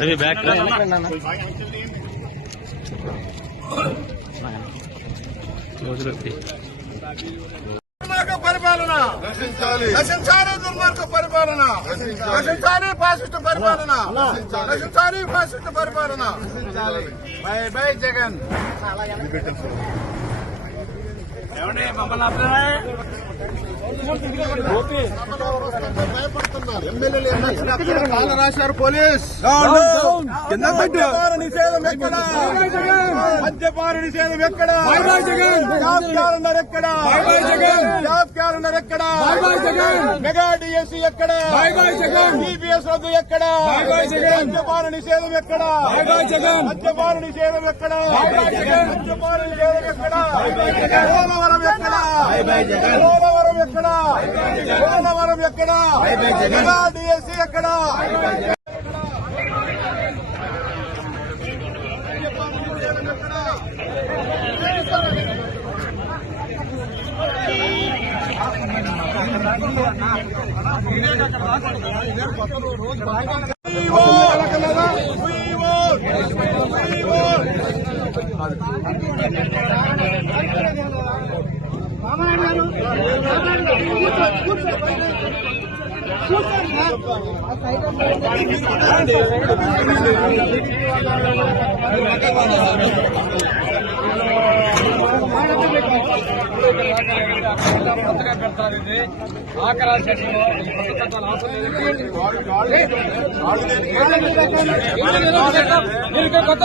Ravi back పరిపాలన. నశించాలి దుర్మార్గ పరిపాలన. నశించాలి ఫాసిస్ట్ పరిపాలన. నశించాలి ఫాసిస్ట్ పరిపాలన. Bye bye Jagan. రాశారు పోలీస్. మద్యపాన నిషేధం ఎక్కడ? మద్యపాన నిషేధం ఎక్కడ జాబ్ క్యాలెండర్ ఎక్కడ? జాబ్ క్యాలెండర్ ఎక్కడ? మెగా డిఎస్సి ఎక్కడ? సిపిఎస్ రద్దు ఎక్కడ? మద్యపాన నిషేధం ఎక్కడ? మద్యపాన నిషేధం ఎక్కడ? మద్యపాన నిషేధం ఎక్కడ? పోలవరం ఎక్కడ? పోలవరం ఎక్కడ? డిఎస్సి ఎక్కడ? కొత్తగా పెడతారు ఇది ఆకరా సెషన్లో కొత్త